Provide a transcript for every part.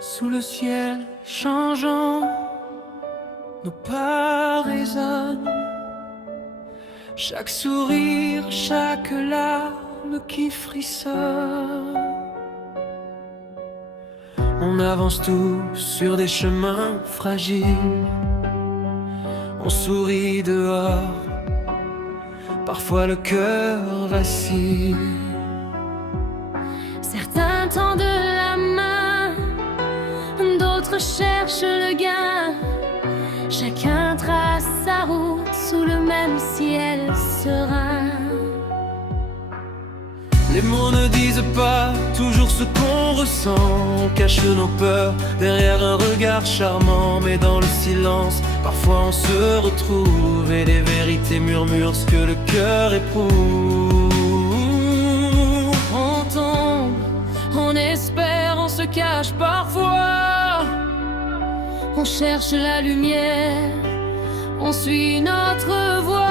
Sous le ciel changeant, nos pas résonnent. Chaque sourire, chaque larme qui frissonne. On avance tous sur des chemins fragiles. On sourit dehors, parfois le cœur vacille. Certains tendent la main, d'autres cherchent le gain. Chacun trace sa route sous le même ciel serein. Les mots ne disent pas toujours ce qu'on ressent. On cache nos peurs derrière un regard charmant. Mais dans le silence, parfois on se retrouve. Et les vérités murmurent ce que le cœur éprouve. On tombe, on espère, on se cache parfois. On cherche la lumière, on suit notre voie.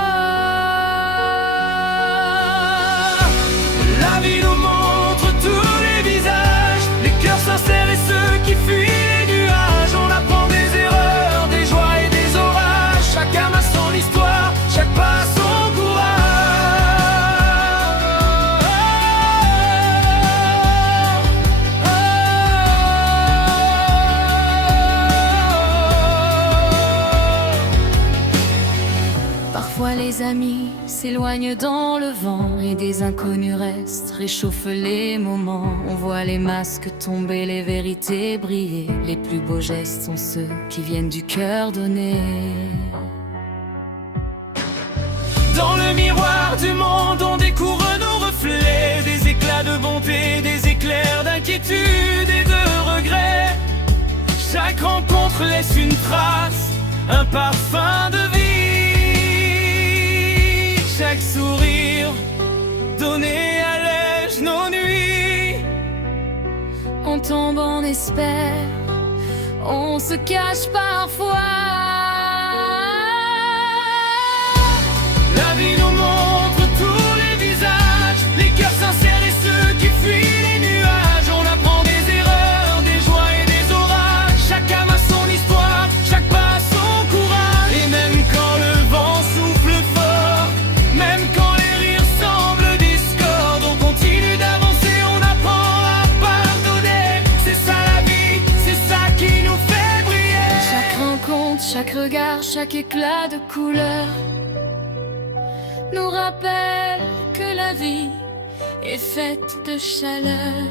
La vie nous montre tous les visages, les cœurs sincères et ceux qui fuient les nuages. On apprend des erreurs, des joies et des orages. Chaque âme a son histoire, chaque pas a son courage. Parfois les amis s'éloignent dans le vent et des inconnus restent, réchauffent les moments. On voit les masques tomber, les vérités briller. Les plus beaux gestes sont ceux qui viennent du cœur donner. Dans le miroir du monde, on découvre nos reflets, des éclats de bonté, des éclairs d'inquiétude et de regret. Chaque rencontre laisse une trace, un parfum de vie. Chaque sourire donné allège nos nuits. On tombe, on espère, on se cache parfois. La vie nous montre tous les visages, les cœurs sincères et ceux qui fuient les nuages. On apprend des erreurs, des joies et des orages. Chaque âme a son histoire, chaque pas a son courage. Et même quand le vent souffle fort, même quand les rires semblent discordes, on continue d'avancer, on apprend à pardonner. C'est ça la vie, c'est ça qui nous fait briller. Chaque rencontre, chaque regard, chaque éclat de couleur nous rappelle que la vie est faite de chaleur.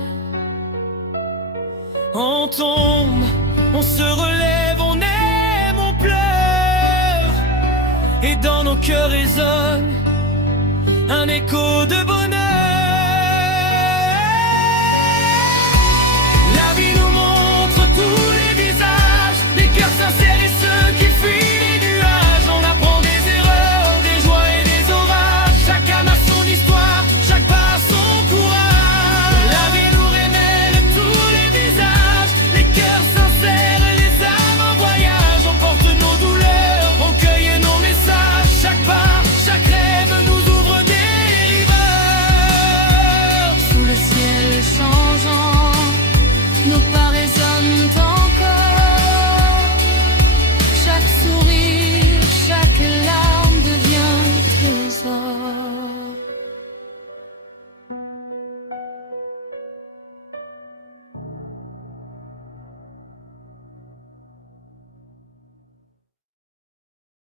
On tombe, on se relève, on aime, on pleure. Et dans nos cœurs résonne un écho de bonheur.